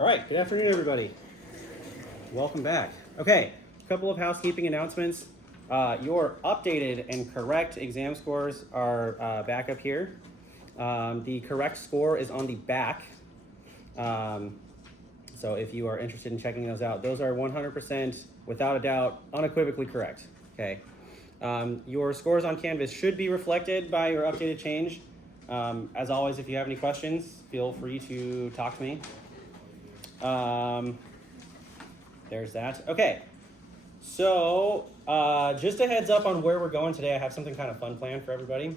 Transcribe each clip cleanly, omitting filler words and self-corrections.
All right, good afternoon, everybody. Welcome back. Okay, a couple of housekeeping announcements. Your updated and correct exam scores are back up here. The correct score is on the back. So if you are interested in checking those out, those are 100%, without a doubt, unequivocally correct. Okay. Your scores on Canvas should be reflected by your updated change. As always, if you have any questions, feel free to talk to me. There's that. Okay, so just a heads up on where we're going today. I have something kind of fun planned for everybody.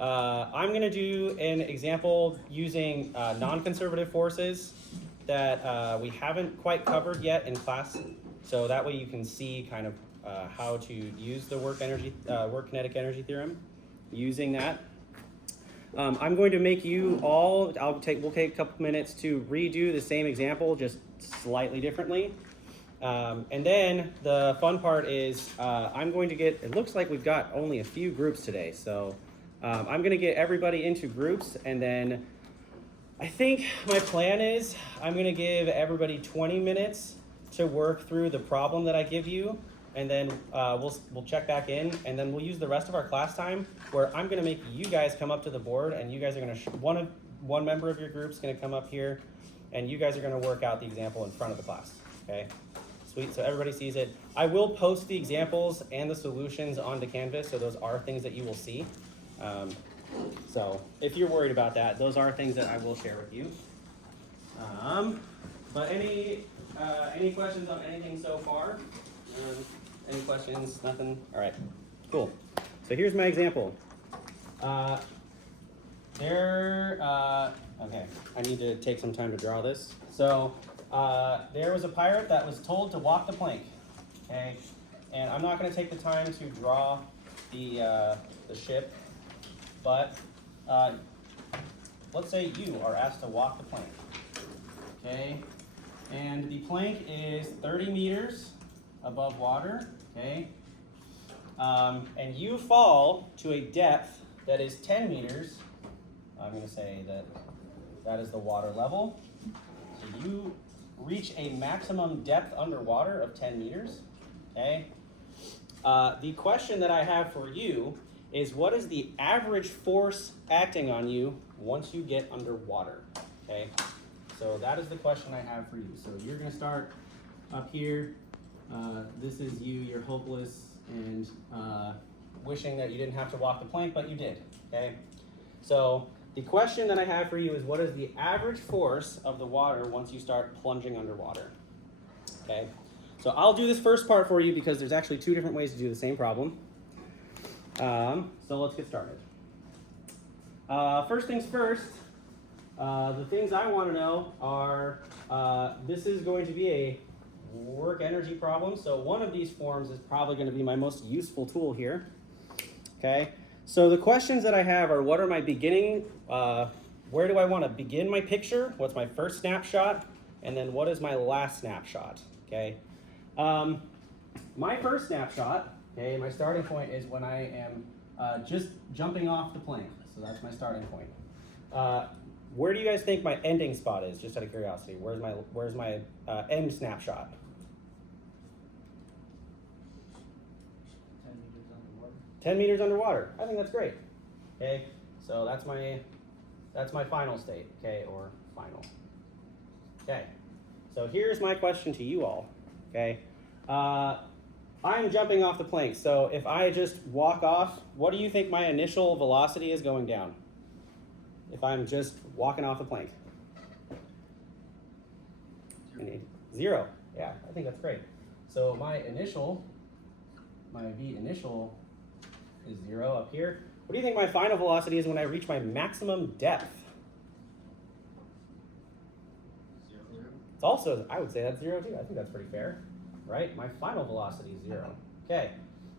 I'm going to do an example using non-conservative forces that we haven't quite covered yet in class. So that way you can see kind of how to use the work kinetic energy theorem using that. I'm going to make you all, we'll take a couple minutes to redo the same example, just slightly differently. And then the fun part is I'm going to get, it looks like we've got only a few groups today. So I'm going to get everybody into groups, and then I think my plan is I'm going to give everybody 20 minutes to work through the problem that I give you. And then we'll check back in, and then we'll use the rest of our class time where I'm going to make you guys come up to the board, and you guys are going to, one member of your group is going to come up here, and you guys are going to work out the example in front of the class, okay? Sweet, so everybody sees it. I will post the examples and the solutions onto Canvas, so those are things that you will see. So if you're worried about that, those are things that I will share with you. But any questions on anything so far? Any questions? Nothing? All right, cool. So here's my example. Okay, I need to take some time to draw this. So there was a pirate that was told to walk the plank, okay? And I'm not gonna take the time to draw the ship, but let's say you are asked to walk the plank, okay? And the plank is 30 meters above water, okay? And you fall to a depth that is 10 meters. I'm going to say that is the water level. So you reach a maximum depth underwater of 10 meters, okay? The question that I have for you is, what is the average force acting on you once you get underwater, okay? So that is the question I have for you. So you're going to start up here. This is you, you're hopeless and wishing that you didn't have to walk the plank, but you did, okay? So the question that I have for you is, what is the average force of the water once you start plunging underwater, okay? So I'll do this first part for you because there's actually two different ways to do the same problem. So let's get started. First things first, the things I want to know are, this is going to be a work energy problem. So one of these forms is probably going to be my most useful tool here. Okay, so the questions that I have are, what are my beginning, where do I want to begin my picture? What's my first snapshot? And then what is my last snapshot? Okay, my first snapshot, okay, my starting point is when I am just jumping off the plank. So that's my starting point. Where do you guys think my ending spot is, just out of curiosity? Where's my end snapshot? 10 meters underwater. I think that's great. Okay, so that's my final state, okay, or final. Okay, so here's my question to you all, okay? I'm jumping off the plank, so if I just walk off, what do you think my initial velocity is going down? If I'm just walking off the plank? 0. Yeah, I think that's great. So my V initial is 0 up here. What do you think my final velocity is when I reach my maximum depth? 0. It's also, I would say that's 0 too. I think that's pretty fair, right? My final velocity is 0. Okay,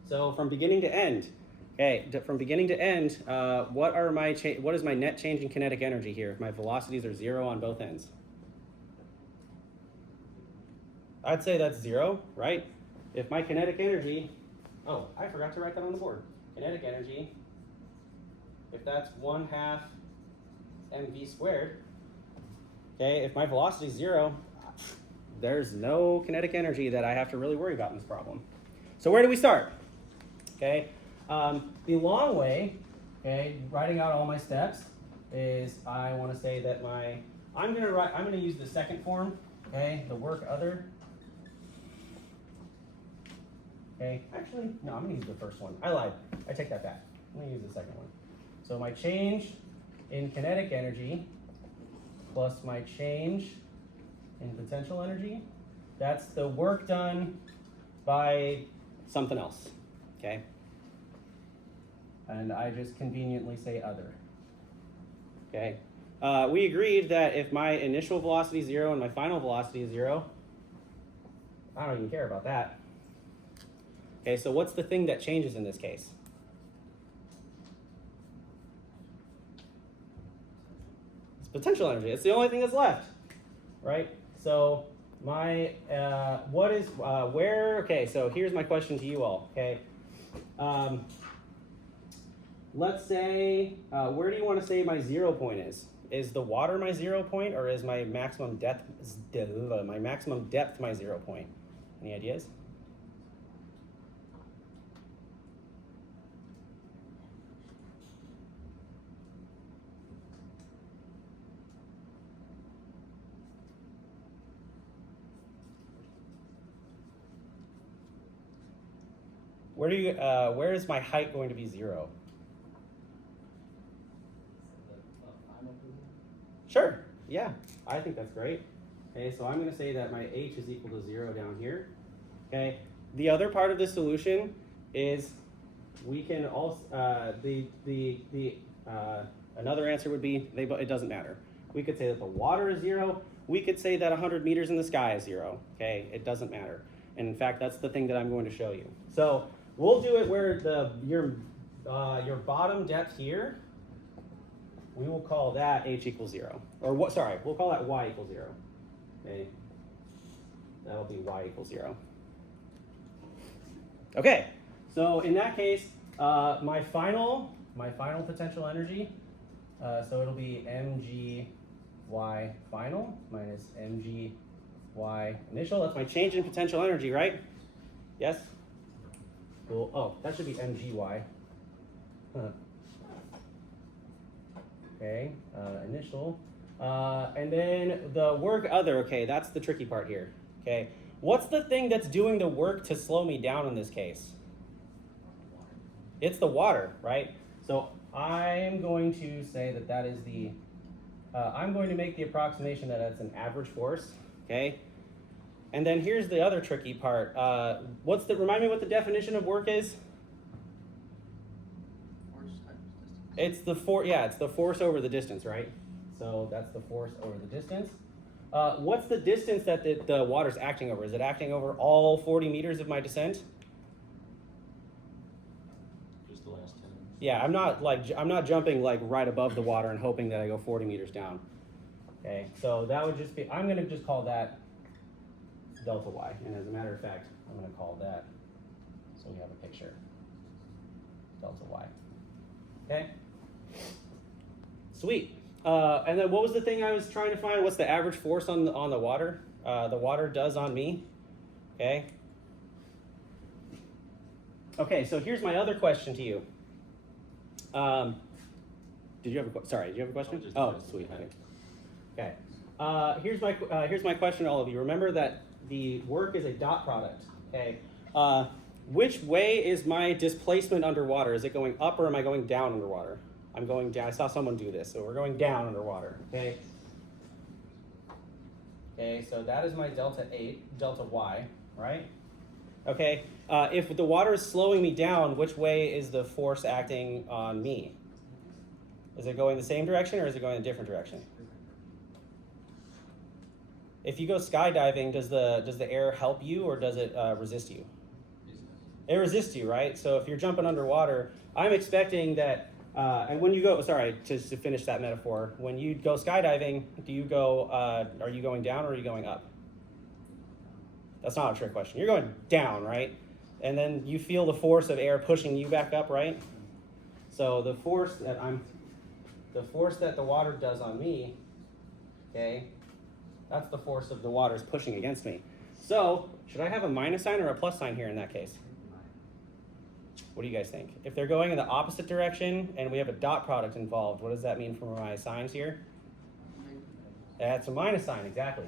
so from beginning to end. Okay, from beginning to end, what is my net change in kinetic energy here if my velocities are 0 on both ends? I'd say that's 0, right? If my kinetic energy, oh, I forgot to write that on the board. Kinetic energy, if that's 1/2 mv squared, Okay, if my velocity is 0, there's no kinetic energy that I have to really worry about in this problem. So where do we start? Okay, the long way, okay, writing out all my steps is I want to say that I'm going to use the second form, okay, the work other. Okay, actually, no, I'm going to use the first one. I lied. I take that back. I'm going to use the second one. So my change in kinetic energy plus my change in potential energy, that's the work done by something else, okay? And I just conveniently say other, okay? We agreed that if my initial velocity is 0 and my final velocity is 0, I don't even care about that. Okay, so what's the thing that changes in this case? It's potential energy. It's the only thing that's left, right? So my, okay, so here's my question to you all, okay? Let's say, where do you want to say my 0 point is? Is the water my 0 point, or is my maximum depth my 0 point? Any ideas? Where is my height going to be 0? Sure, yeah, I think that's great. Okay, so I'm going to say that my h is equal to 0 down here. Okay, the other part of the solution is we can also, another answer would be, it doesn't matter. We could say that the water is 0. We could say that 100 meters in the sky is 0. Okay, it doesn't matter. And in fact, that's the thing that I'm going to show you. So we'll do it where your bottom depth here, we will call that h equals 0. Or what? Sorry, we'll call that y equals 0. Okay, that'll be y equals 0. Okay, so in that case, my final potential energy, so it'll be mgy final minus mgy initial. That's my change in potential energy, right? Yes? Cool. Oh, that should be mgy. Okay, initial. And then the work other, okay, that's the tricky part here. Okay, what's the thing that's doing the work to slow me down in this case? It's the water, right? So I'm going to say that that is the, I'm going to make the approximation that it's an average force, okay? And then here's the other tricky part. Remind me what the definition of work is? It's the it's the force over the distance, right? So that's the force over the distance. What's the distance that the water's acting over? Is it acting over all 40 meters of my descent? Just the last 10. Yeah, I'm not jumping like right above the water and hoping that I go 40 meters down. Okay, so that would just be, I'm gonna just call that delta y. And as a matter of fact, I'm gonna call that, so we have a picture, delta y. Okay? Sweet. And then what was the thing I was trying to find? What's the average force on the water? The water does on me. Okay. Okay. So here's my other question to you. Did you have a question? Oh, sweet. Okay. Here's my question to all of you. Remember that the work is a dot product. Okay. Which way is my displacement underwater? Is it going up or am I going down underwater? I'm going down. I saw someone do this, so we're going down underwater. Okay. Okay, so that is my delta y, right? Okay. If the water is slowing me down, which way is the force acting on me? Is it going the same direction or is it going a different direction? If you go skydiving, does the air help you or does it resist you? It resists you, right? So if you're jumping underwater, I'm expecting that. And when you go, just to finish that metaphor, when you go skydiving, are you going down or are you going up? That's not a trick question. You're going down, right? And then you feel the force of air pushing you back up, right? So the force that the water does on me, okay, That's the force of the water's pushing against me. So, should I have a minus sign or a plus sign here in that case? What do you guys think? If they're going in the opposite direction and we have a dot product involved, what does that mean for my signs here? That's a minus sign, exactly.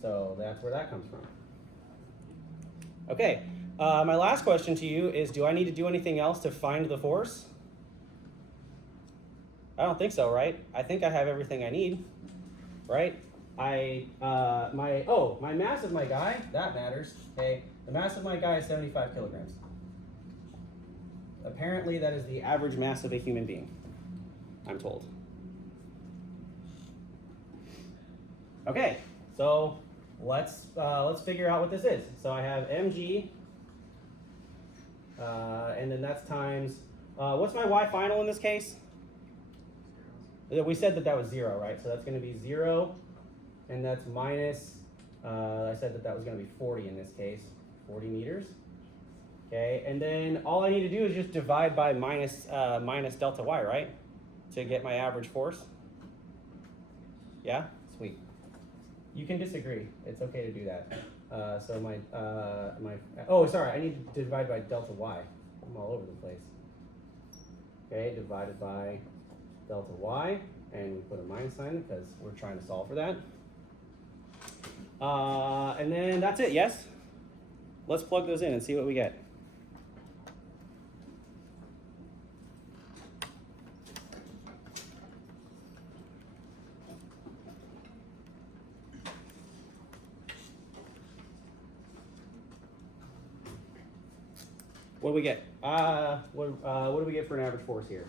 So that's where that comes from. Okay, my last question to you is, do I need to do anything else to find the force? I don't think so, right? I think I have everything I need, right? My mass of my guy, that matters, okay? The mass of my guy is 75 kilograms. Apparently that is the average mass of a human being, I'm told. Okay, so let's figure out what this is. So I have mg, and then that's times, what's my y final in this case? We said that was 0, right? So that's going to be 0, and that's minus, I said that was going to be 40 in this case, 40 meters. Okay, and then all I need to do is just divide by minus delta y, right? To get my average force. Yeah? Sweet. You can disagree. It's okay to do that. I need to divide by delta y. I'm all over the place. Okay, divided by delta y, and we put a minus sign because we're trying to solve for that. And then that's it, yes? Let's plug those in and see what we get. What do we get? What do we get for an average force here?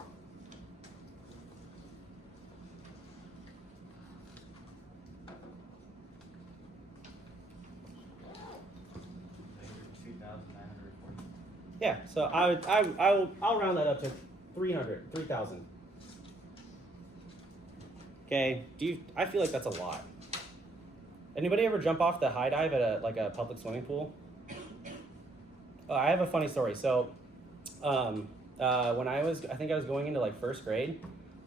Yeah, so I'll round that up to 3,000. Okay, I feel like that's a lot. Anybody ever jump off the high dive at a public swimming pool? I have a funny story. So, when I was going into like first grade,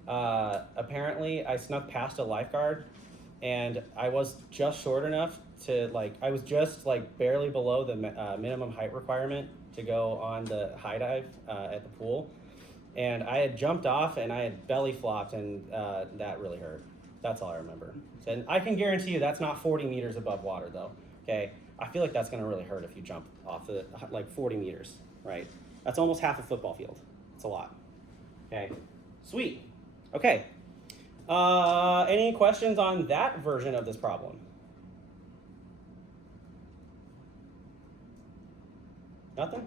apparently I snuck past a lifeguard, and I was just short enough to I was just barely below the minimum height requirement to go on the high dive at the pool, and I had jumped off and I had belly flopped, and that really hurt. That's all I remember. And I can guarantee you that's not 40 meters above water though. Okay. I feel like that's going to really hurt if you jump off the 40 meters, right? That's almost half a football field. It's a lot. Okay, sweet. Okay. Any questions on that version of this problem? Nothing?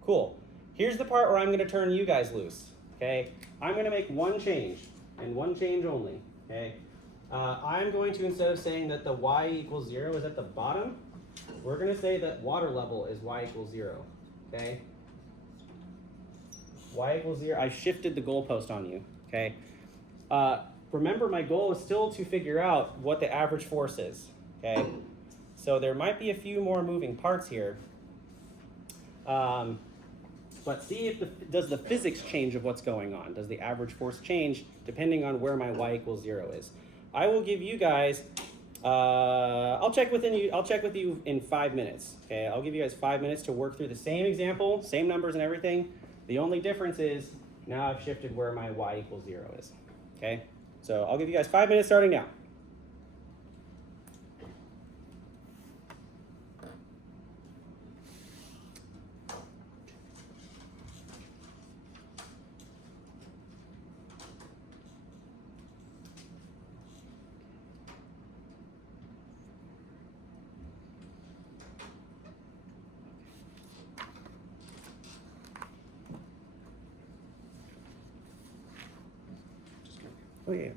Cool. Here's the part where I'm going to turn you guys loose. Okay, I'm going to make one change and one change only. Okay. I'm going to, instead of saying that the y equals 0 is at the bottom, we're going to say that water level is y equals 0, okay? Y equals 0, I shifted the goalpost on you, okay? Remember, my goal is still to figure out what the average force is, okay? So there might be a few more moving parts here. But see if does the physics change of what's going on? Does the average force change depending on where my y equals 0 is? I will give you guys, I'll check with you in 5 minutes, okay? I'll give you guys 5 minutes to work through the same example, same numbers and everything. The only difference is now I've shifted where my y equals 0 is, okay? So I'll give you guys 5 minutes starting now. Oh yeah.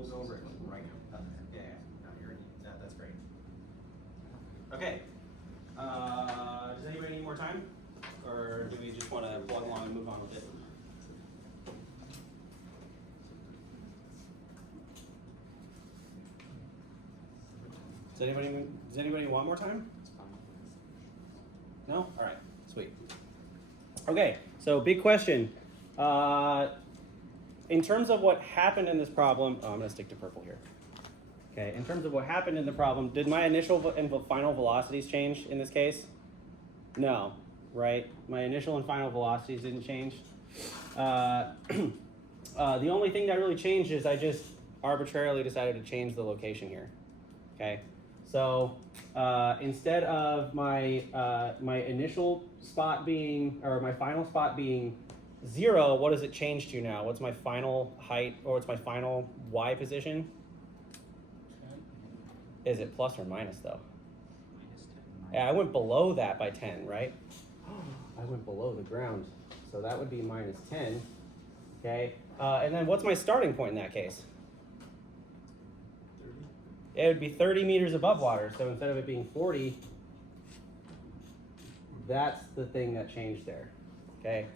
rolls over it right up there. Yeah, no, that's great. Okay. Does anybody need more time? Or do we just want to plug along and move on with it? Does anybody want more time? No? All right, sweet. Okay, so big question. In terms of what happened in this problem, I'm going to stick to purple here. Okay, in terms of what happened in the problem, did my initial and final velocities change in this case? No, right? My initial and final velocities didn't change. The only thing that really changed is I just arbitrarily decided to change the location here. Okay, so instead of my my initial spot being, or my final spot being 0, what does it change to now? What's my final height, or what's my final Y position? Is it plus or minus though? Yeah, I went below that by 10, right? I went below the ground, so that would be minus 10. Okay, and then what's my starting point in that case? 30. It would be 30 meters above water, so instead of it being 40, that's the thing that changed there. Okay,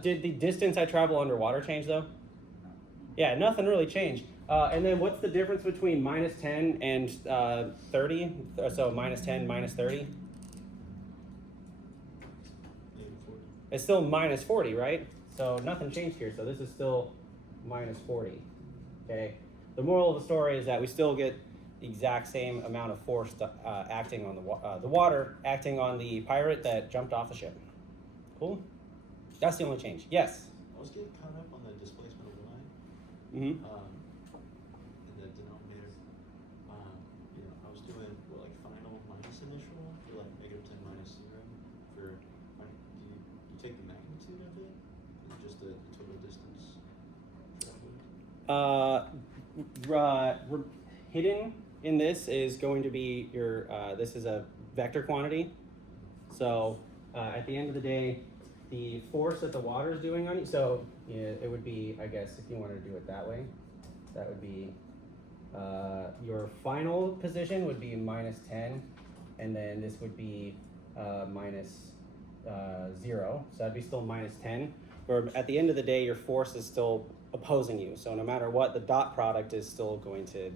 did the distance I travel underwater change though? Yeah, nothing really changed. And then what's the difference between minus 10 and 30? So minus 10, minus 30? It's still minus 40, right? So nothing changed here. So this is still minus 40. Okay. The moral of the story is that we still get the exact same amount of force acting on the water, acting on the pirate that jumped off the ship. Cool? That's the only change. Yes? I was getting caught up on the displacement of the line. Mm-hmm. In the denominator. You know, I was doing like final minus initial for like -10 minus 0 for. Do you take the magnitude of it? Or just the total distance traveled? Hidden in this is going to be your. This is a vector quantity. So at the end of the day, the force that the water is doing on you, so it would be, I guess, if you wanted to do it that way, that would be your final position would be minus 10, and then this would be minus 0, so that'd be still minus 10. Or at the end of the day, your force is still opposing you, so no matter what, the dot product is still going to,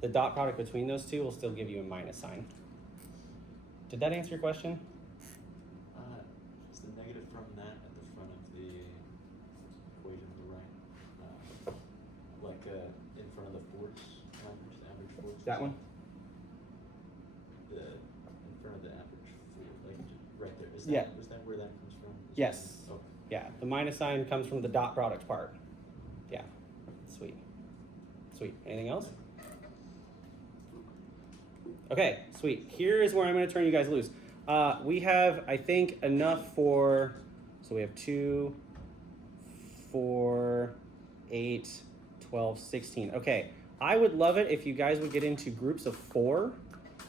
the dot product between those two will still give you a minus sign. Did that answer your question? It's the negative from that at the front of the equation to the right. Like in front of the force, average force. That one? In front of the average force, like right there. Is that where that comes from? Yes. Okay. Yeah, the minus sign comes from the dot product part. Yeah, sweet. Sweet. Anything else? Okay, sweet. Here is where I'm going to turn you guys loose. We have, I think, enough for, so we have 2, 4, 8, 12, 16. Okay, I would love it if you guys would get into groups of 4,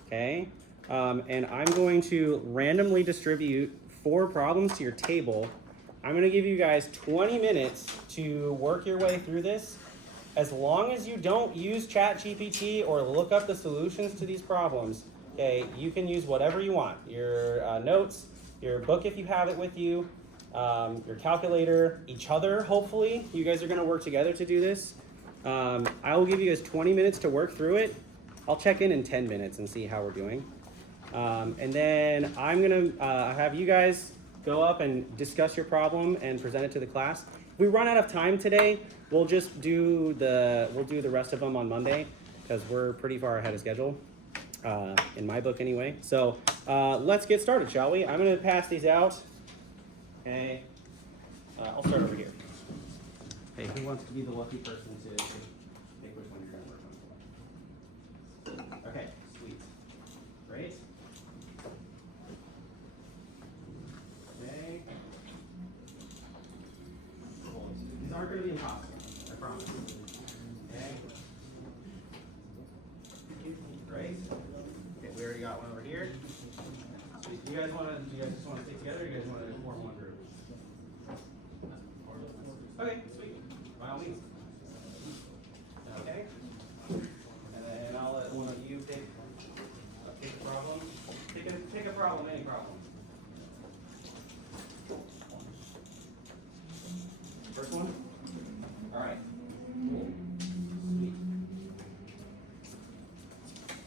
okay? And I'm going to randomly distribute 4 problems to your table. I'm going to give you guys 20 minutes to work your way through this. As long as you don't use ChatGPT or look up the solutions to these problems, okay, you can use whatever you want. Your notes, your book if you have it with you, your calculator, each other, hopefully. You guys are going to work together to do this. I will give you guys 20 minutes to work through it. I'll check in 10 minutes and see how we're doing. And then I'm going to have you guys go up and discuss your problem and present it to the class. If we run out of time today, we'll just do the rest of them on Monday because we're pretty far ahead of schedule, in my book anyway. So let's get started, shall we? I'm going to pass these out. Okay, I'll start over here. Hey, who wants to be the lucky person to pick which one you're going to work on? Okay, sweet. Great. Okay. These aren't going to be impossible, I promise. Okay. Great. Okay, we already got one over here. Sweet. Do you guys just want to stick together, or do you guys want to form one group? Okay, sweet. By all means. Okay.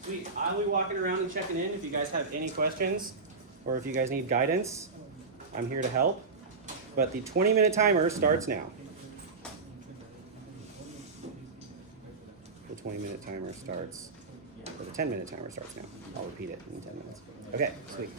Sweet. I'll be walking around and checking in if you guys have any questions or if you guys need guidance. I'm here to help. But the 20-minute timer starts now. The 20-minute timer starts, or the 10-minute timer starts now. I'll repeat it in 10 minutes. Okay, sweet.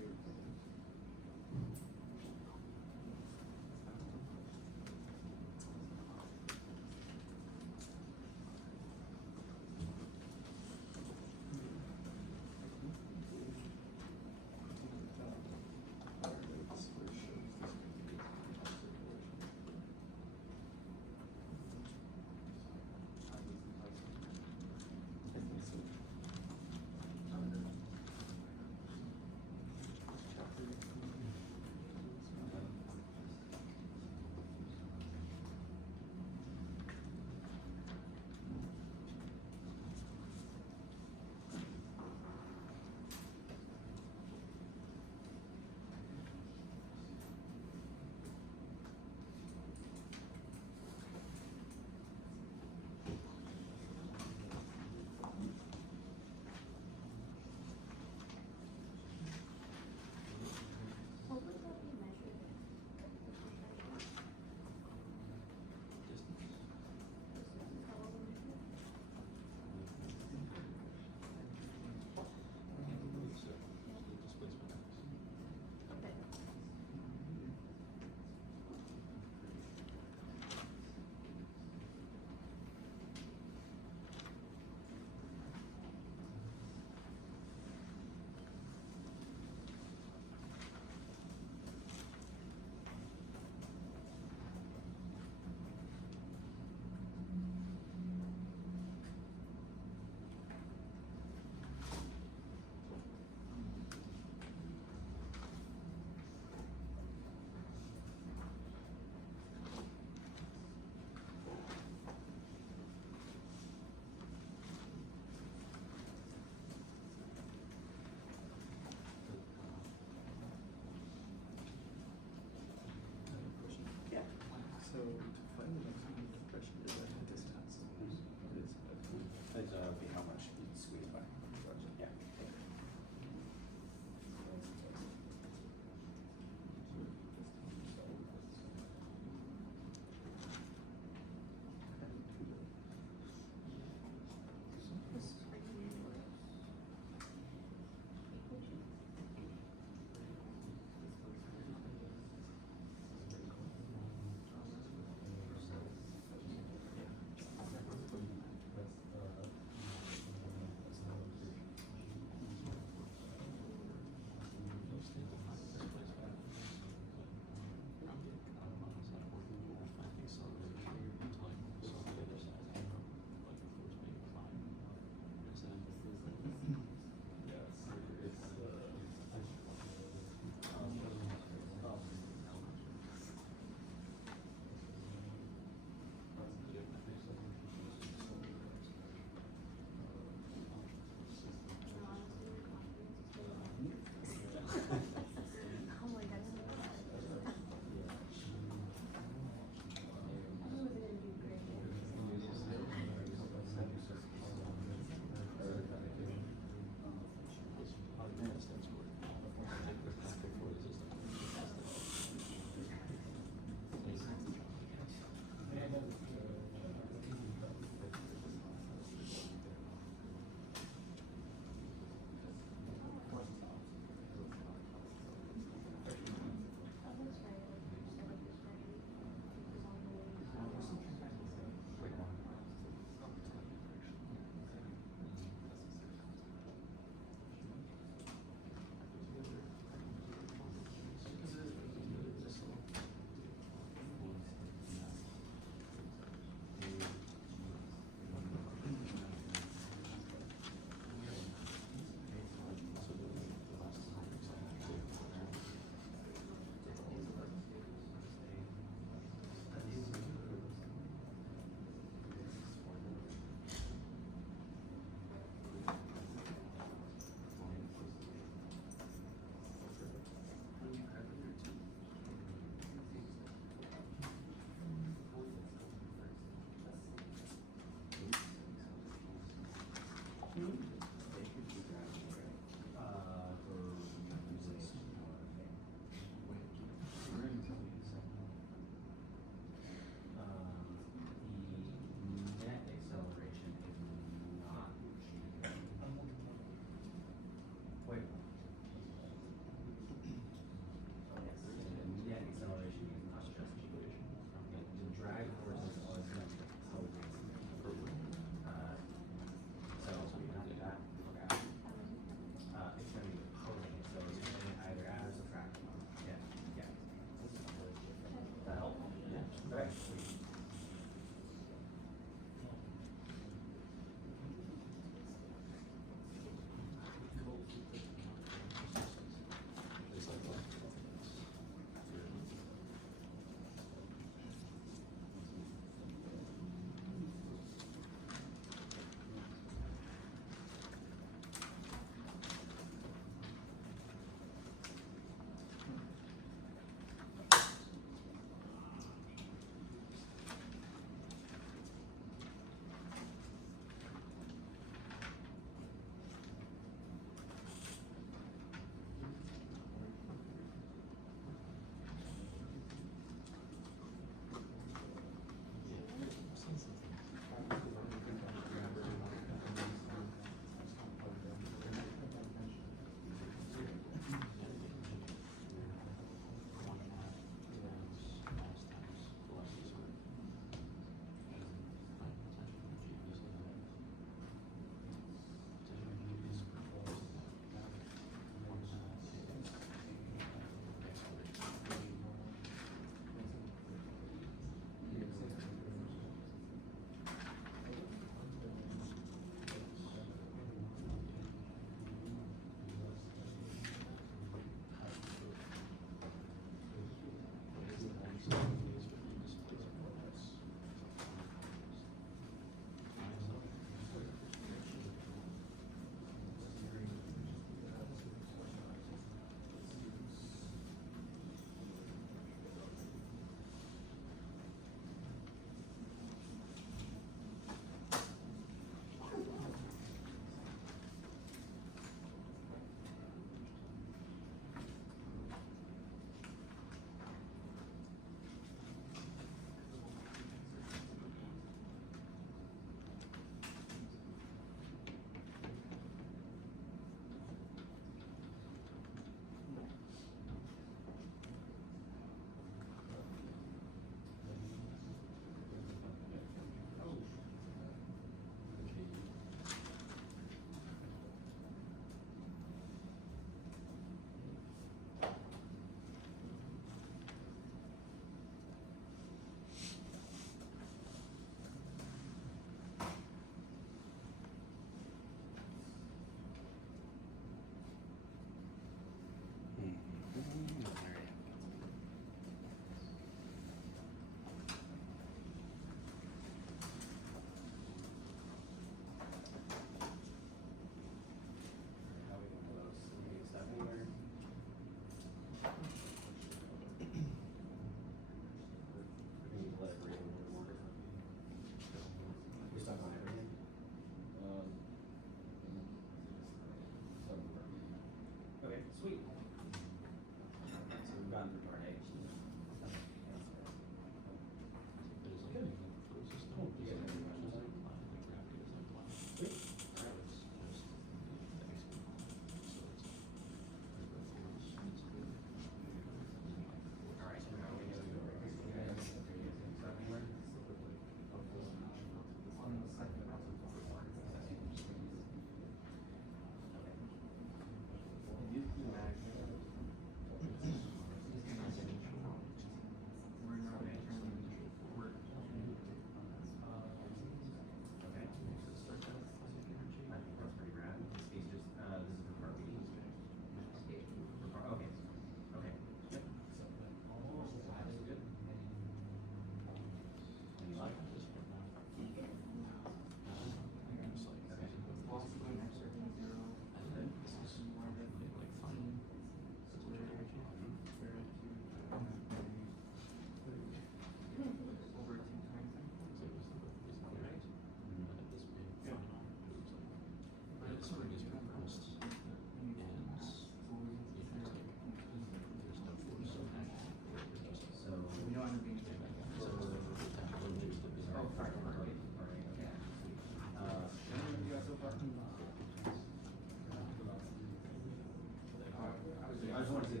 I just want to say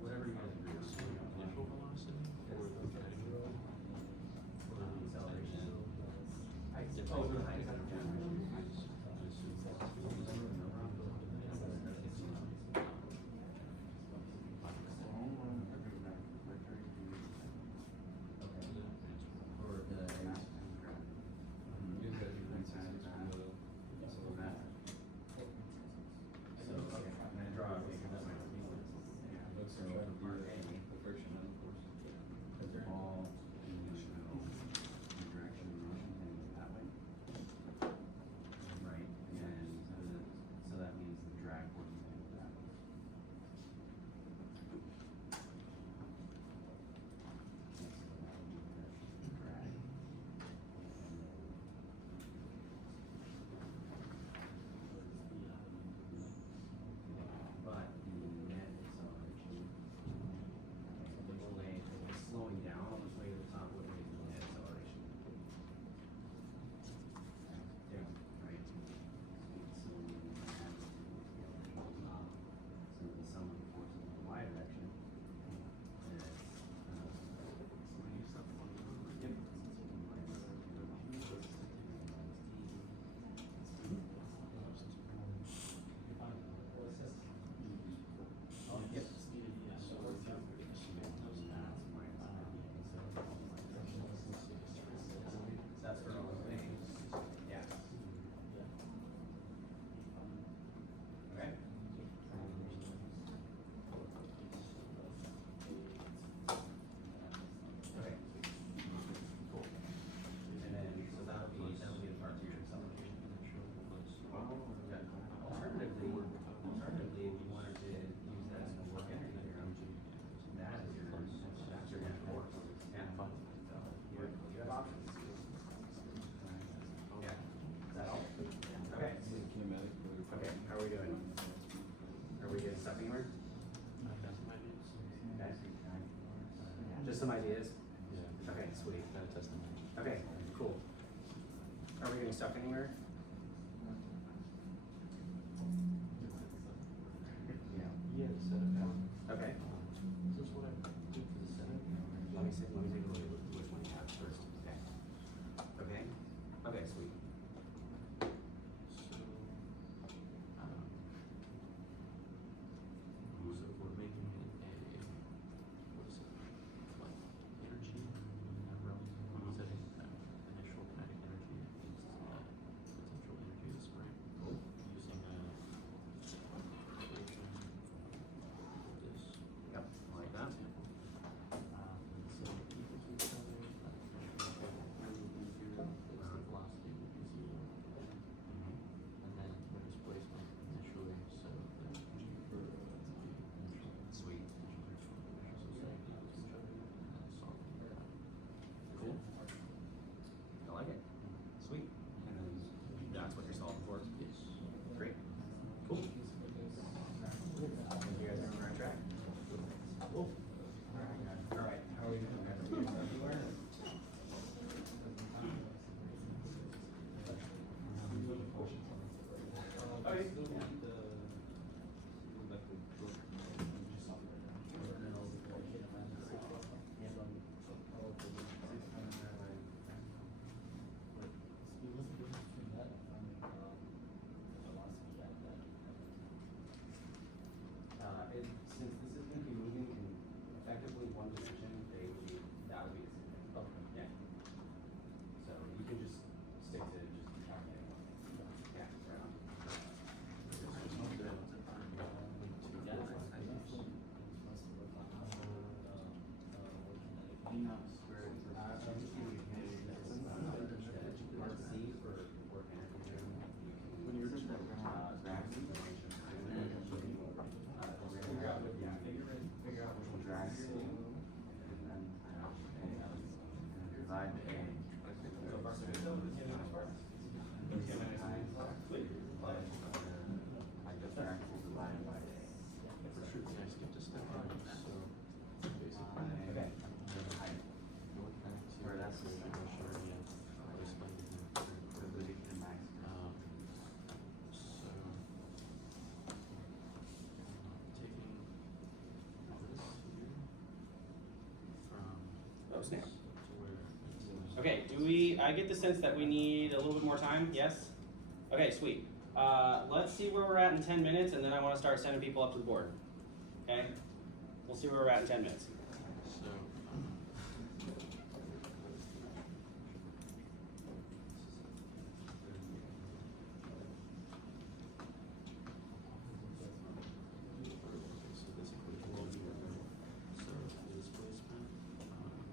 whatever you guys agree on. Initial velocity or the acceleration? Oh, the height. Or the so, okay, I'm gonna draw a picture that might be one. So, part A, because they're all in the direction of motion and that way. Right, and so that means the drag force is going that way. But the net acceleration, which way is slowing down, which way to the top, what way is the net acceleration? Down, right? So the sum of the forces in the y direction is that's for all the things. Yeah. Okay. Okay. Cool. And then, so that'll be the part two acceleration. Alternatively, if you wanted to use that as a work energy theorem, that's your net force. Yeah. You have options. Yeah. Is that all? Okay. Okay, how are we doing? Are we getting stuff anywhere? Okay. Just some ideas? Yeah. Okay, sweet. Gotta test them. Okay, cool. Are we getting stuck anywhere? Yeah. Yeah, the setup. Okay. Is this what I do for the setup? Let me take a look at which one you have first. Okay. Okay. Okay, sweet. So, so if we're making it what is it, like energy, setting initial kinetic energy against When you're just Figure out which one drags you, and then divide the A. So first of all, I just actually divided by A. for sure, I skipped a step on it, so basically. Okay. Where that's the Sure, yeah. I'll explain it now. the max. So, taking this here from Oh, snap. this to where it is. Okay, I get the sense that we need a little bit more time, yes? Okay, sweet. Let's see where we're at in 10 minutes, and then I want to start sending people up to the board. Okay? We'll see where we're at in 10 minutes. So, so this equation will be so the displacement energy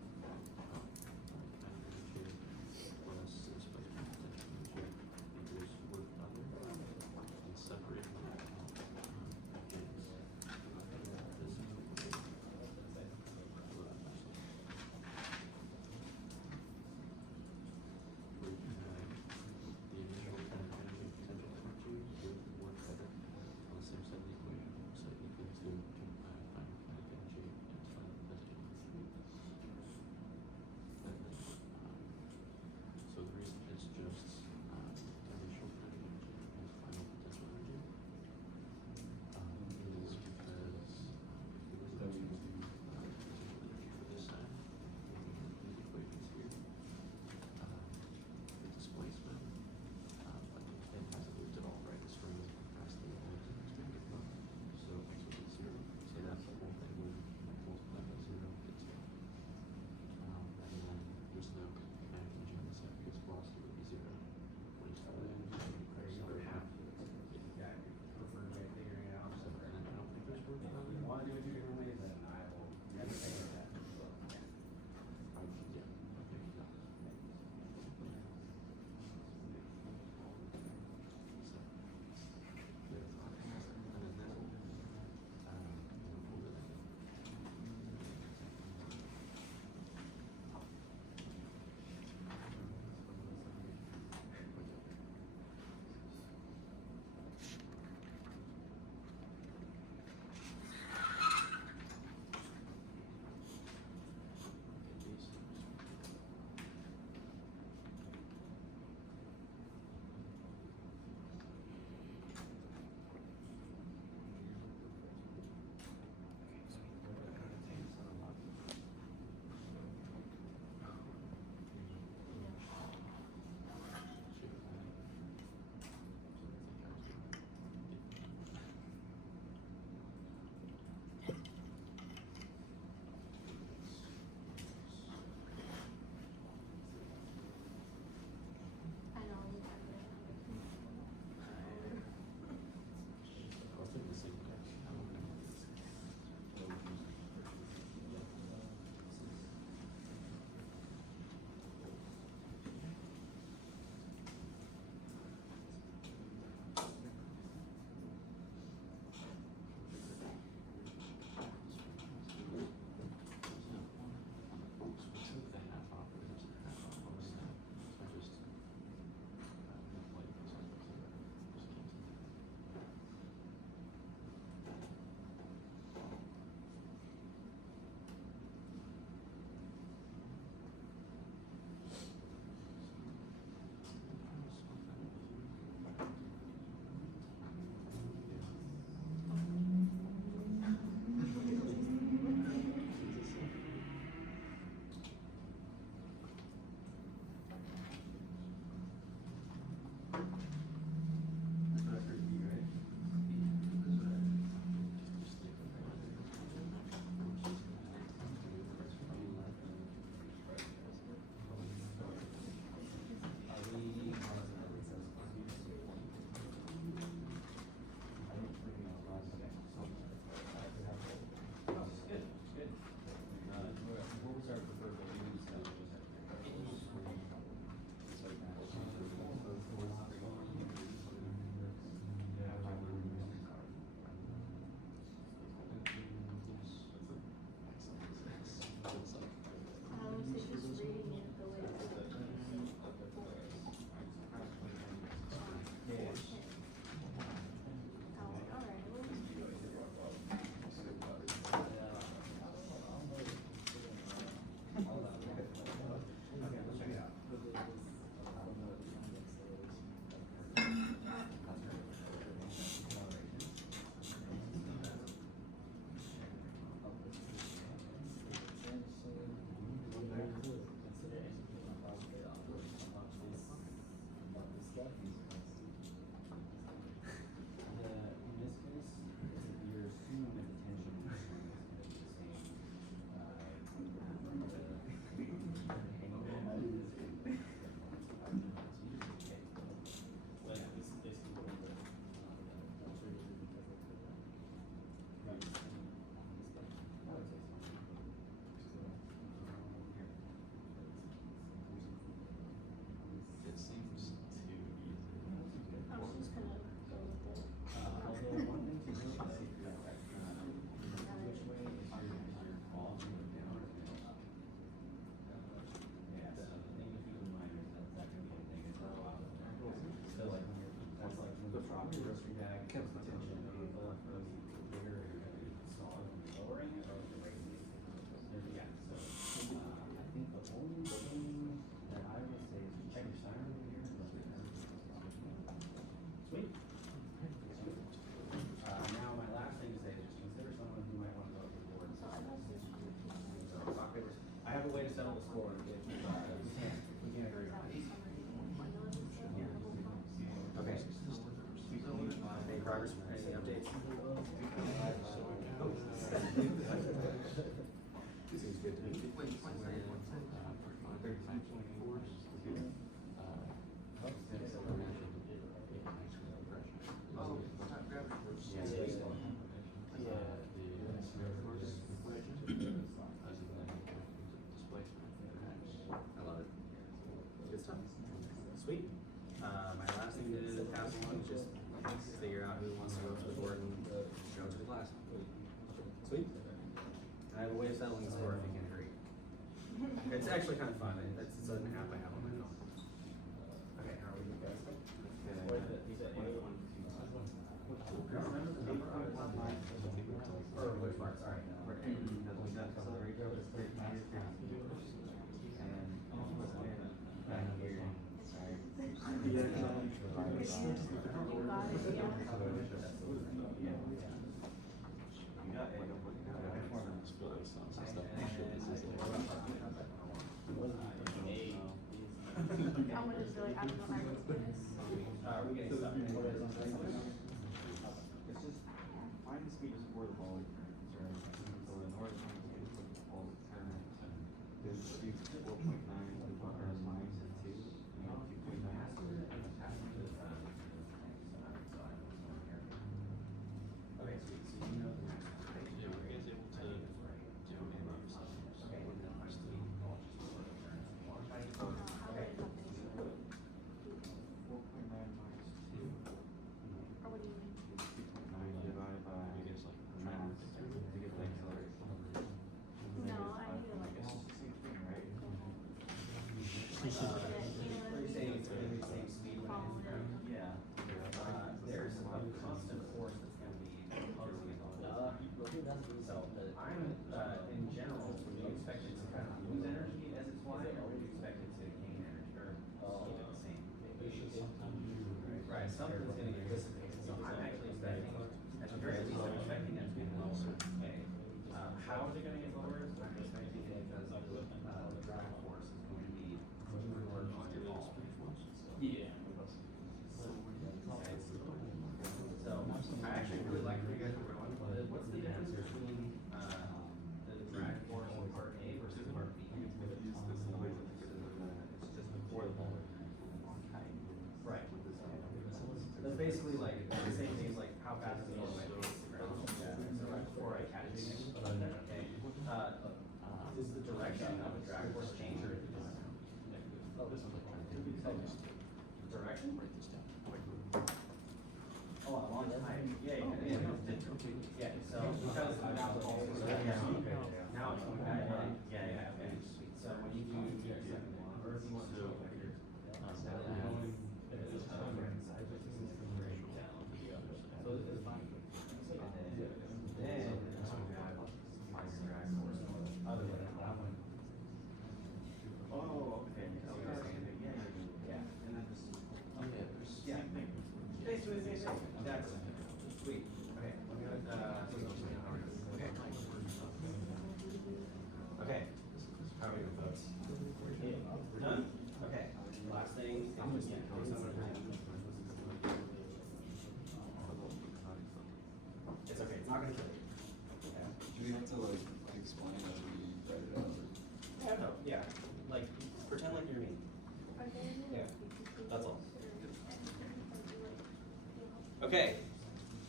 plus the displacement potential energy equals work done and separate that out against this equation. score if we can agree on it. Okay. Any progress, any updates? Seems good to me. I love it. Good stuff. Sweet. My last thing to pass along is just figure out who wants to go to the board and go to the class. Sweet. And I have a way of settling the score if you can agree. It's actually kind of fun. It's an app I have on my phone. Okay, how are we doing, guys? Or which part, sorry. How much is really, I don't know my Are we getting stuck? It's just find the speed before the ball returns. So in order to get the ball return, there's speed 4.9 or minus 2, and 2.9. Okay, sweet. So you know the max. Yeah, were you guys able to do any yourself? Okay. Okay. 4.9 minus 2. Or what do you mean? 2.9 divided by, I guess, like, trying to get the acceleration. No, I feel I like. guess it's the same thing, right? You're saying it's gonna be the same speed when it hits the ground? Yeah. There's a constant force that's gonna be opposing it all. So, in general, would you expect it to kind of lose energy as it's flying, or would you expect it to gain energy, or keep it the same? Right, something's gonna get dissipated, so I'm actually expecting, at the very least, I'm expecting that to be lower. Okay, how is it gonna get lower? I'm expecting it because the drag force is going to be more on your ball. Yeah. So, I actually really like where you guys are going. What's the difference between, the drag force in part A versus part B? It's just before the ball. Right. That's basically like, the same thing as like, how fast is it going to hit the ground? So right before I catch it, okay. Does the direction of the drag force change or? Direction? Oh, a long time. Yeah, yeah, so because now the ball is going down, now it's going back in. Yeah, okay. So when you do, or if you want to. So this is fine. Then, drag force other than that one. Oh, okay. Yeah. And then this. Yeah. Basically the same thing. Exactly. Sweet. Okay. Okay. Okay. How are we doing, folks? We're done? Okay. Last thing. It's okay. It's not gonna kill you. Okay. Do we have to like explain that we write it out? Yeah, no, yeah. Like, pretend like you're me. Yeah. That's all. Okay,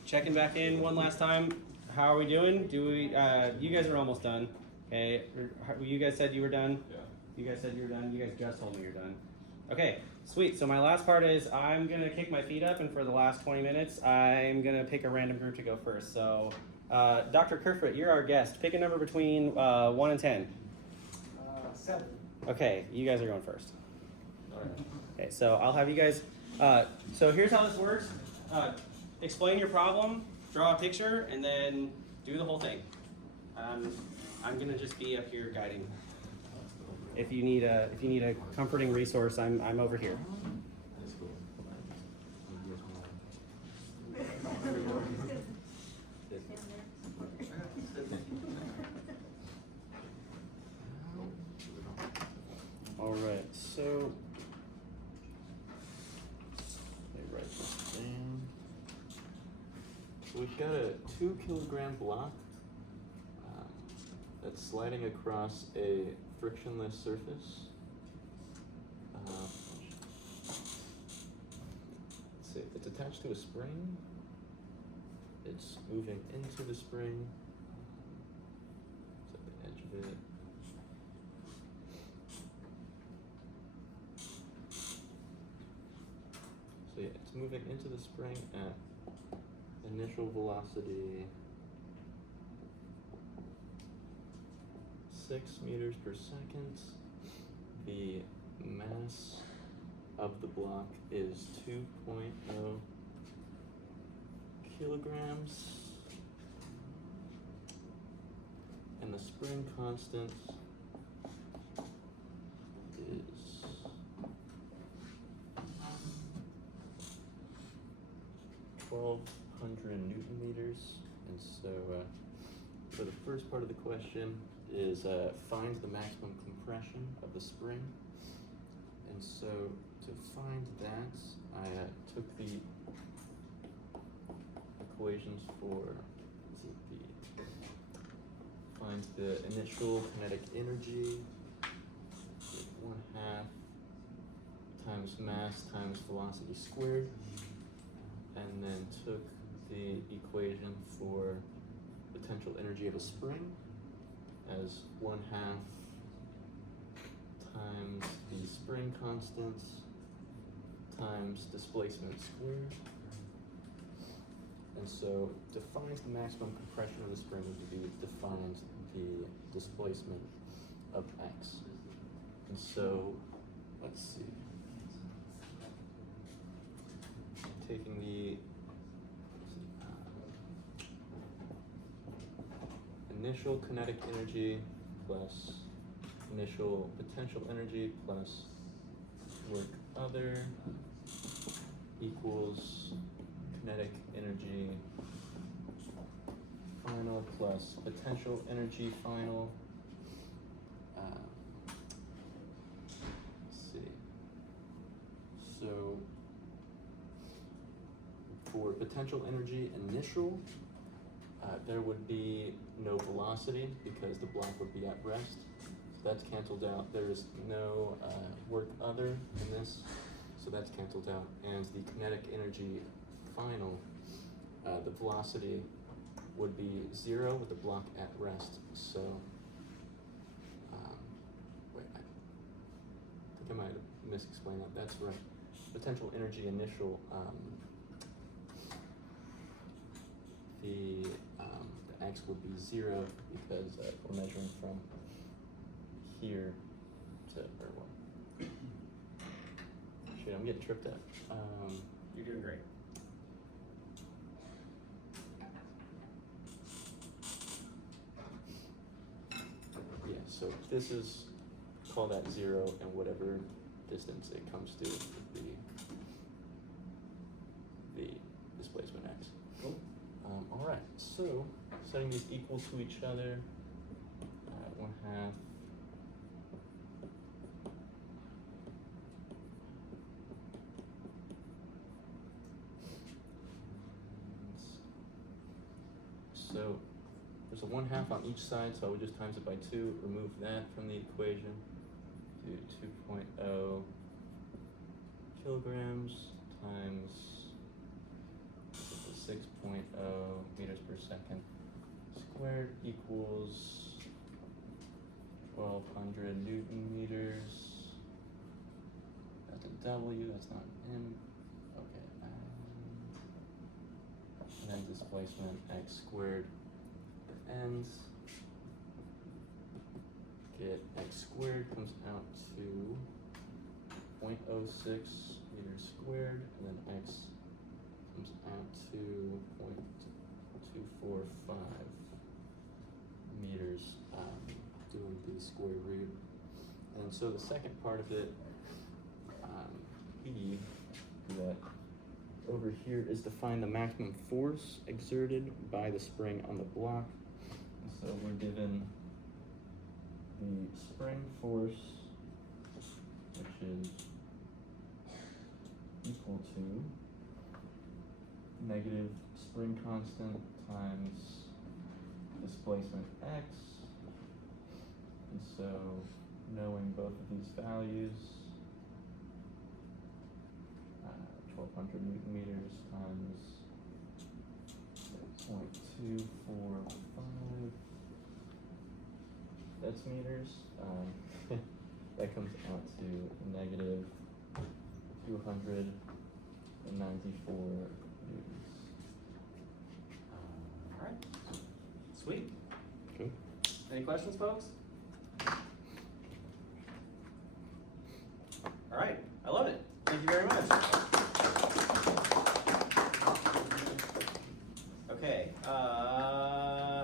checking back in one last time. How are we doing? Do we? You guys are almost done. Okay, you guys said you were done. Yeah. You guys said you were done. You guys just told me you're done. Okay, sweet. So my last part is I'm gonna kick my feet up, and for the last 20 minutes, I'm gonna pick a random group to go first. So, Dr. Kerfoot, you're our guest. Pick a number between 1 and 10. 7. Okay, you guys are going first. Okay, so I'll have you guys. So here's how this works. Explain your problem, draw a picture, and then do the whole thing. I'm gonna just be up here guiding. If you need a comforting resource, I'm over here. That's cool. All right, so let me write this down. So we've got a 2 kilogram block that's sliding across a frictionless surface. Let's see, it's attached to a spring. It's moving into the spring. It's at the edge of it. So yeah, it's moving into the spring at initial velocity 6 meters per second. The mass of the block is 2.0 kilograms. And the spring constant is 1,200 Newton meters. And so for the first part of the question is find the maximum compression of the spring. And so to find that, I took the equations for find the initial kinetic energy, 1/2 times mass times velocity squared, and then took the equation for potential energy of a spring as 1/2 times the spring constant times displacement squared. And so to find the maximum compression of the spring would be to find the displacement of x. And so let's see. Taking the initial kinetic energy plus initial potential energy plus work other equals kinetic energy final plus potential energy final. Let's see. So for potential energy initial, there would be no velocity because the block would be at rest. So that's canceled out. There is no work other in this, so that's canceled out. And the kinetic energy final, the velocity would be 0 with the block at rest. So, wait, I think I might have misexplained that. That's right. Potential energy initial, the x would be 0 because we're measuring from here to, or what? Shit, I'm getting tripped up. You're doing great. Yeah, so this is, call that 0, and whatever distance it comes to would be the displacement x. Cool. All right, so setting these equal to each other, 1/2 so there's a 1/2 on each side, so I would just times it by 2, remove that from the equation, do 2.0 kilograms times 6.0 meters per second squared equals 1,200 Newton meters. That's a W, that's not an M. Okay. And then displacement x squared at the ends. Get x squared comes out to 0.06 meters squared, and then x comes out to 0.245 meters, doing the square root. And so the second part of it, E, that over here is to find the maximum force exerted by the spring on the block. And so we're given the spring force to negative spring constant times displacement x. And so knowing both of these values, 1200 Newton meters times 0.245 that's meters, that comes out to negative 294 newtons. Alright. Sweet. Cool. Any questions, folks? Alright, I love it. Thank you very much. Okay,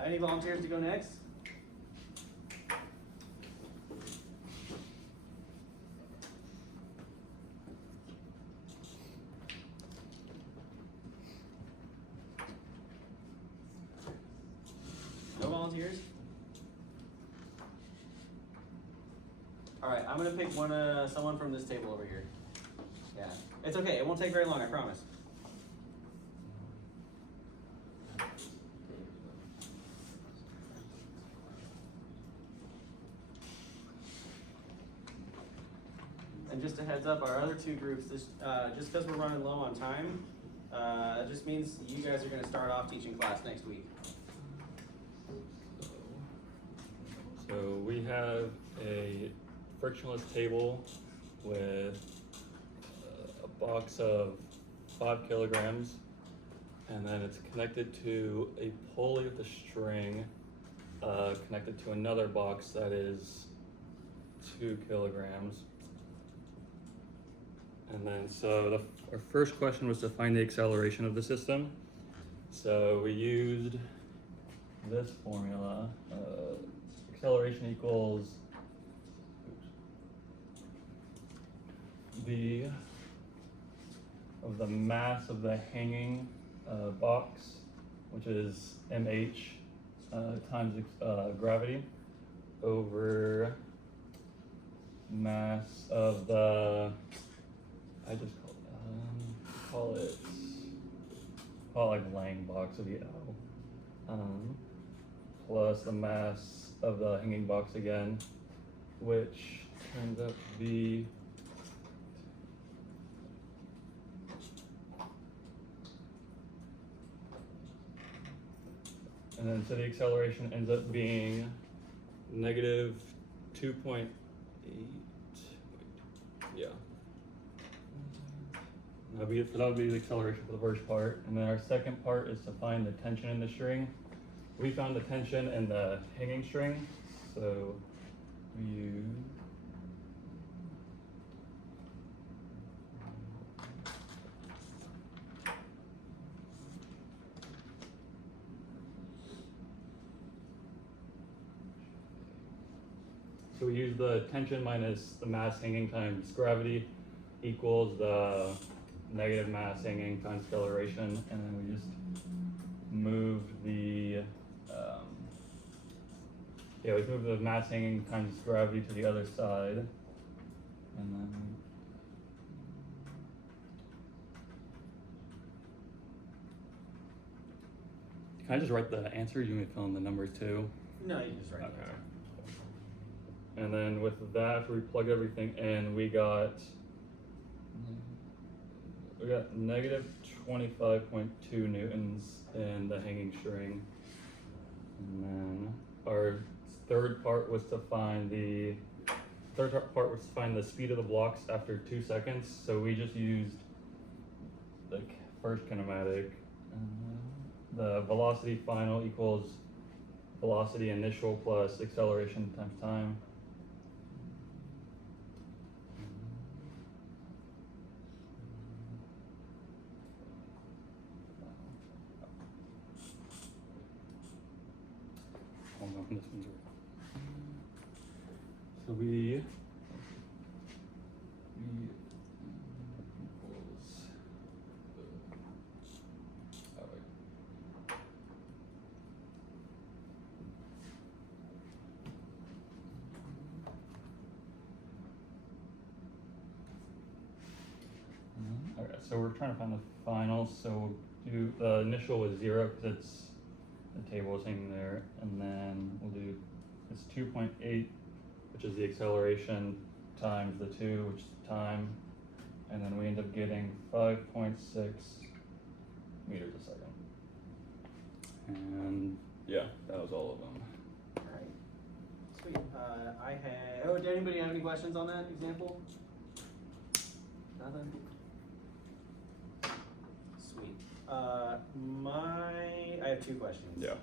any volunteers to go next? No volunteers? Alright, I'm gonna pick someone from this table over here. Yeah, it's okay, it won't take very long, I promise. And just a heads up, our other two groups, just because we're running low on time, it just means you guys are gonna start off teaching class next week. So we have a frictionless table with a box of 5 kilograms, and then it's connected to a pulley with a string connected to another box that is 2 kilograms. And then so our first question was to find the acceleration of the system. So we used this formula. Acceleration equals the mass of the hanging box, which is mh times gravity, over mass of the, I just call it like Lang box of the L, plus the mass of the hanging box again, which turns out to be and then so the acceleration ends up being negative 2.8, yeah. That would be the acceleration for the first part. And then our second part is to find the tension in the string. We found the tension in the hanging string, so we use the tension minus the mass hanging times gravity equals the negative mass hanging times acceleration, and then we just move the we move the mass hanging times gravity to the other side, and then can I just write the answer? You may fill in the numbers too. No, you can just write it. Okay. And then with that, after we plug everything in, we got negative 25.2 newtons in the hanging string. And then our third part was to find the speed of the blocks after 2 seconds. So we just used the first kinematic. The velocity final equals velocity initial plus acceleration times time. Hold on, this one's right. So we equals Okay, so we're trying to find the final. So we'll do the initial was 0 because it's the table is hanging there, and then we'll do it's 2.8, which is the acceleration times the 2, which is the time, and then we end up getting 5.6 meters a second. And yeah, that was all of them. Alright. Sweet. Did anybody have any questions on that example? Nothing? Sweet. I have 2 questions. Yeah.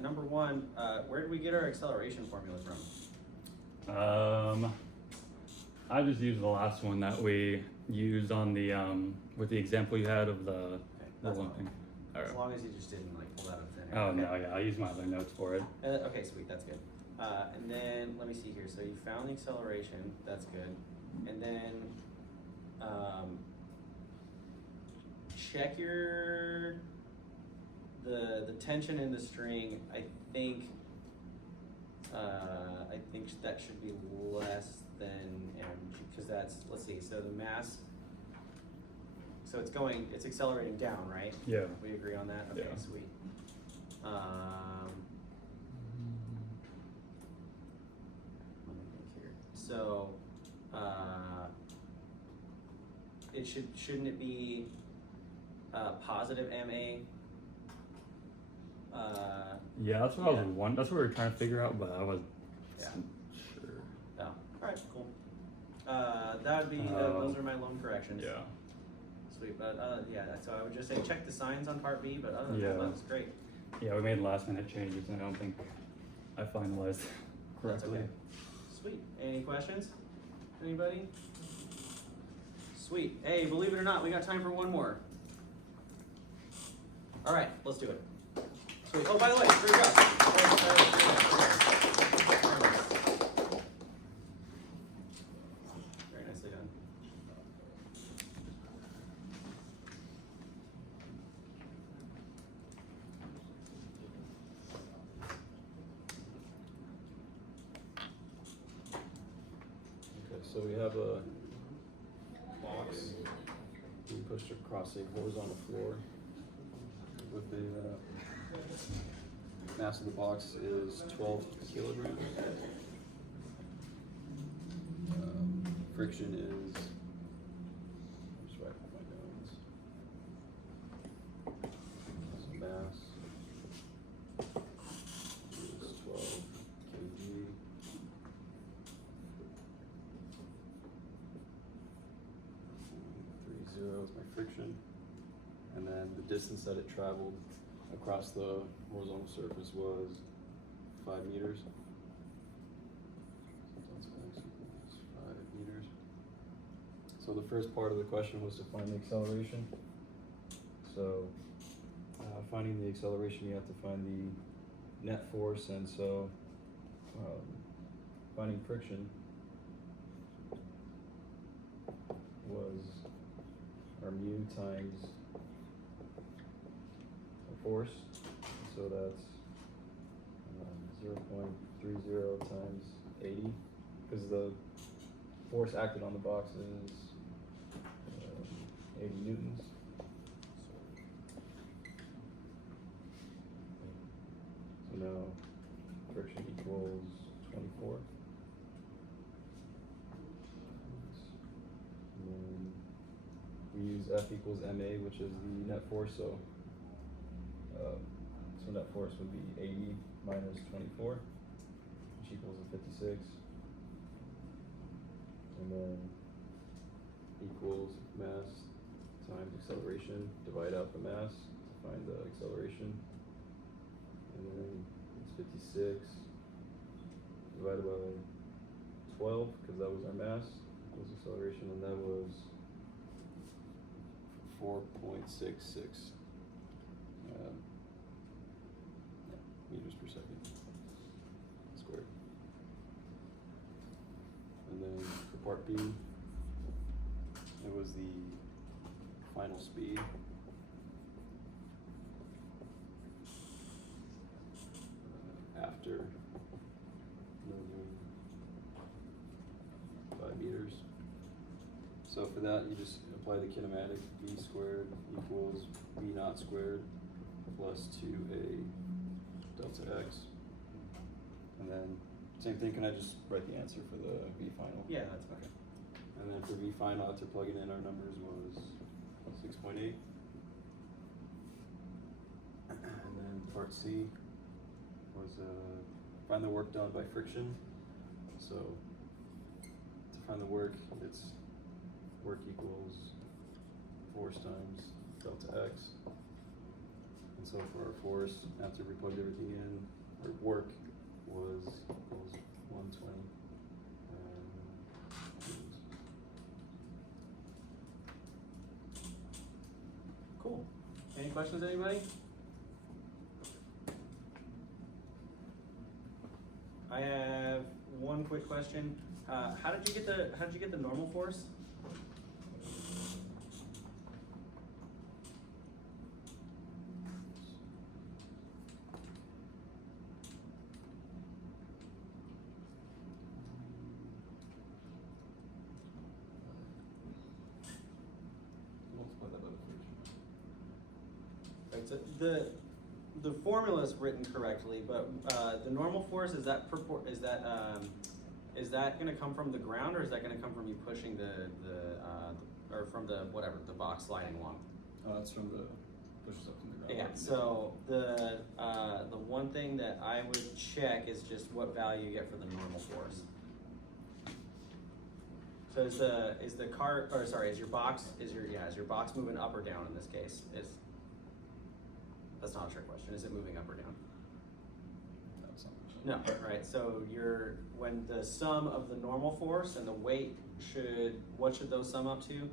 Number 1, where did we get our acceleration formula from? I just used the last one that we used on the with the example you had of the that's one fine. thing. All As right. long as you just didn't like pull that out of thin air. Oh Okay. no, yeah, I used my other notes for it. Okay, sweet, that's good. And then let me see here. So you found the acceleration, that's good. And then check the tension in the string. I think that should be less than mg because that's, let's see. So the mass. So it's accelerating down, right? Yeah. We agree on that. Okay, Yeah. sweet. Let me think here. So, shouldn't it be positive MA? Yeah, that's what I Yeah. was wondering. That's what we were trying to figure out, but I was Yeah. sure. Oh, all right, cool. That would be those are my lone corrections. Yeah. Sweet, but yeah. So I would just say check the signs on part B, but other than Yeah. that was great. Yeah, we made last minute changes, and I don't think I finalized That's correctly. okay. Sweet. Any questions? Anybody? Sweet. Hey, believe it or not, we got time for one more. All right, let's do it. Sweet. Oh, by the way, great job. Very nicely done. Okay, so we have a box being pushed across a horizontal floor with the mass of the box is 12 kilograms. Friction is, just write my notes. So mass is 12 kg. 0.30 is my friction, and then the distance that it traveled across the horizontal surface was 5 meters. So that's x equals 5 meters. So the first part of the question was to find the acceleration. So finding the acceleration, you have to find the net force, and so finding friction was our mu times our force, so that's 0.30 times 80, because the force acted on the box is 80 newtons. So now friction equals 24. And then we use F equals MA, which is the net force, so net force would be 80 minus 24, which equals a 56. And then equals mass times acceleration, divide out the mass to find the acceleration. And then it's 56 divided by 12, because that was our mass, was acceleration, and that was 4.66 meters per second squared. And then for part B, it was the final speed. After moving 5 meters. So for that, you just apply the kinematic. V squared equals V naught squared plus 2a delta x. And then same thing, can I just write the answer for the V final? Yeah, that's fine. And then for V final, after plugging in our numbers was 6.8. And then part C was find the work done by friction. So to find the work, it's work equals force times delta x. And so for our force, after we plugged everything in, our work was equals 120. Cool. Any questions, anybody? I have one quick question. How did you get the normal force? Multiply that by the friction. Right, so the formula is written correctly, but the normal force, is that going to come from the ground, or is that going to come from you pushing or from the box sliding along? That's from the pushes up from the ground. Yeah. So the one thing that I would check is just what value you get for the normal force. So is your box moving up or down in this case? That's not a trick question. Is it moving up or down? That's not No, right. So when the sum of the normal force and the weight what should those sum up to?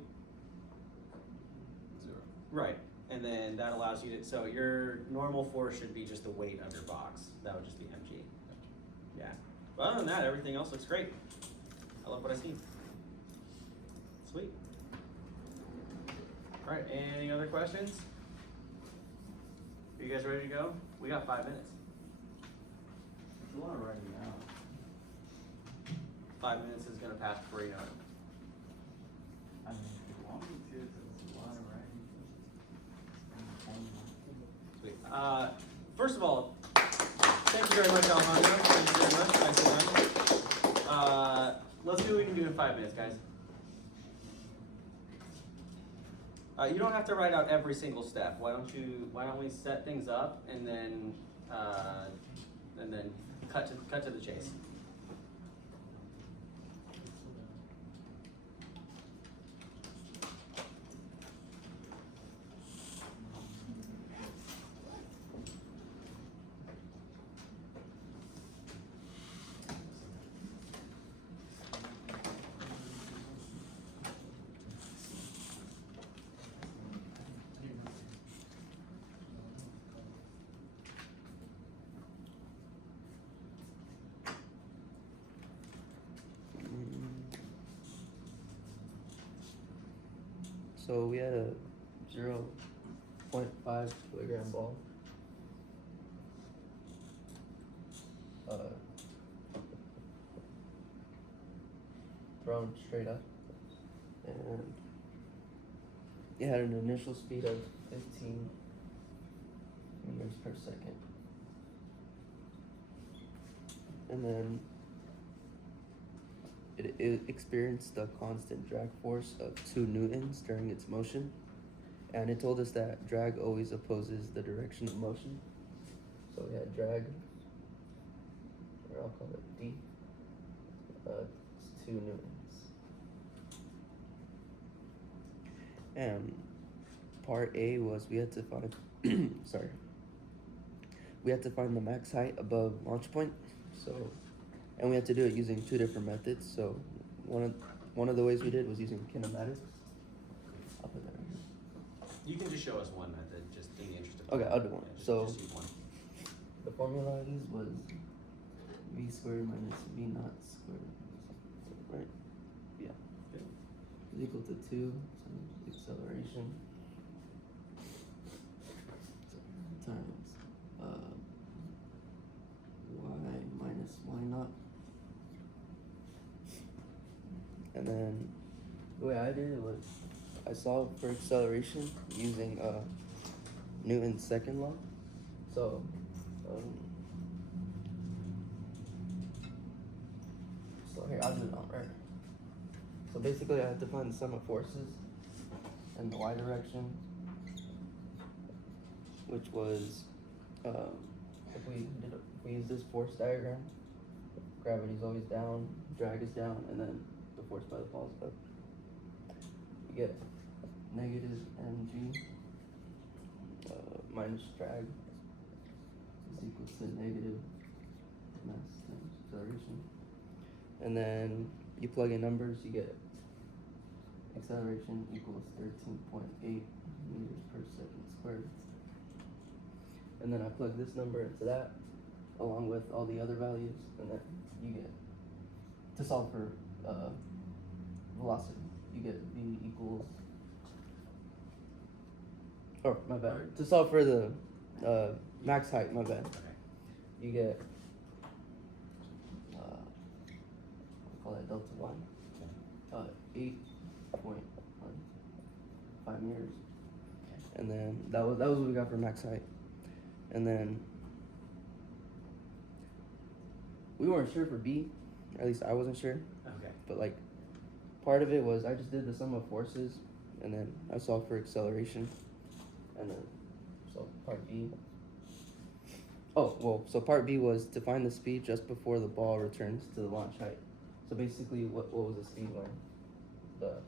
0. Right. And then that allows you to, so your normal force should be just the weight of your box. That would just be mg. Yeah. But other than that, everything else looks great. I love what I see. Sweet. All right, any other questions? Are you guys ready to go? We got 5 minutes. If you wanna write it down. 5 minutes is gonna pass before you know it. I mean, if you want me to, 'cause it's a lot of writing. Sweet. First of all, thank you very much, Alejandro. Thank you very much. Nicely done. Let's see what we can do in 5 minutes, guys. You don't have to write out every single step. Why don't we set things up and then cut to the chase. So we had a 0.5 kilogram ball. Thrown straight up, and it had an initial speed of 15 meters per second, and then it experienced a constant drag force of 2 newtons during its motion, and it told us that drag always opposes the direction of motion. So we had drag, or I'll call it D, it's 2 newtons. And part A was we had to find, we had to find the max height above launch point. So, and we had to do it using 2 different methods. So one of the ways we did was using kinematics. I'll put that right here. You can just show us one method, just in the interest of Okay, time. I'll do one. Yeah, So just use one. the formula I used was v squared minus v naught squared, right? Yeah. Good. Is equal to 2 acceleration times y minus y naught, and then The way I did it was I solved for acceleration using Newton's second law. So so here I'll do it on right. So basically I have to find the sum of forces in the y direction, which was if we use this force diagram, gravity's always down, drag is down, and then the force by the ball is up. You get negative mg minus drag is equal to negative mass times acceleration. And then you plug in numbers, you get acceleration equals 13.8 meters per second squared. And then I plug this number into that, along with all the other values, and then you get, to solve for velocity, you get v equals, oh, my bad. To solve for the max height, my bad. You get, we'll call that delta y, 8.15 meters. And then that was what we got for max height. And then we weren't sure for B, or at least I wasn't sure. Okay. But like part of it was I just did the sum of forces, and then I solved for acceleration, and then so part B. Oh well, so part B was to find the speed just before the ball returns to the launch height. So basically, what was the speed when the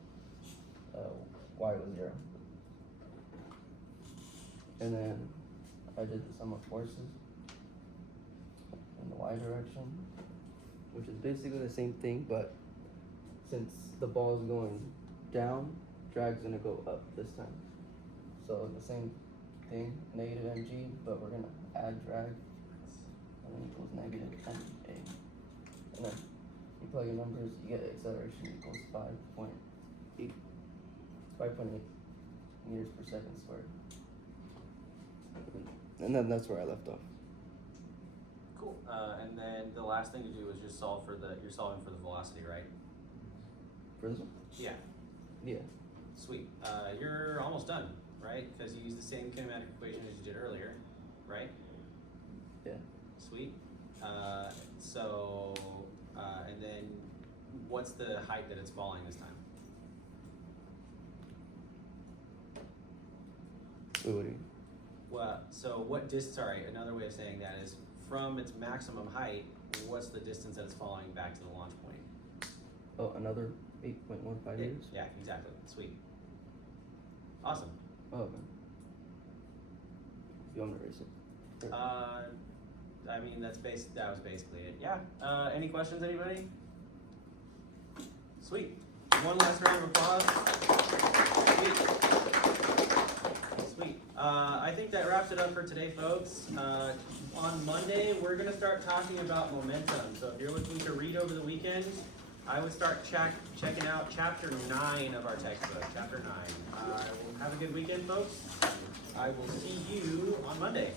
y was 0? And then I did the sum of forces in the y direction, which is basically the same thing, but since the ball is going down, drag's gonna go up this time. So the same thing, negative mg, but we're gonna add drag, and then equals negative ma. And then you plug in numbers, you get acceleration equals 5.8 meters per second squared. And then that's where I left off. Cool. And then the last thing to do is just solve for you're solving for the velocity, right? For this one? Yeah. Yeah. Sweet. You're almost done, right? Because you used the same kinematic equation as you did earlier, right? Yeah. Sweet. And then what's the height that it's falling this time? Wait, what do you mean? Well, so another way of saying that is from its maximum height, what's the distance that it's falling back to the launch point? Oh, another 8.15 meters? Yeah, exactly. Sweet. Awesome. Oh, okay. You want me to erase it? Or- I mean, that was basically it. Yeah. Any questions, anybody? Sweet. One last round of applause. Sweet. I think that wraps it up for today, folks. On Monday, we're going to start talking about momentum. So if you're looking to read over the weekend, I would start checking out chapter 9 of our textbook. Chapter 9. Have a good weekend, folks. I will see you on Monday.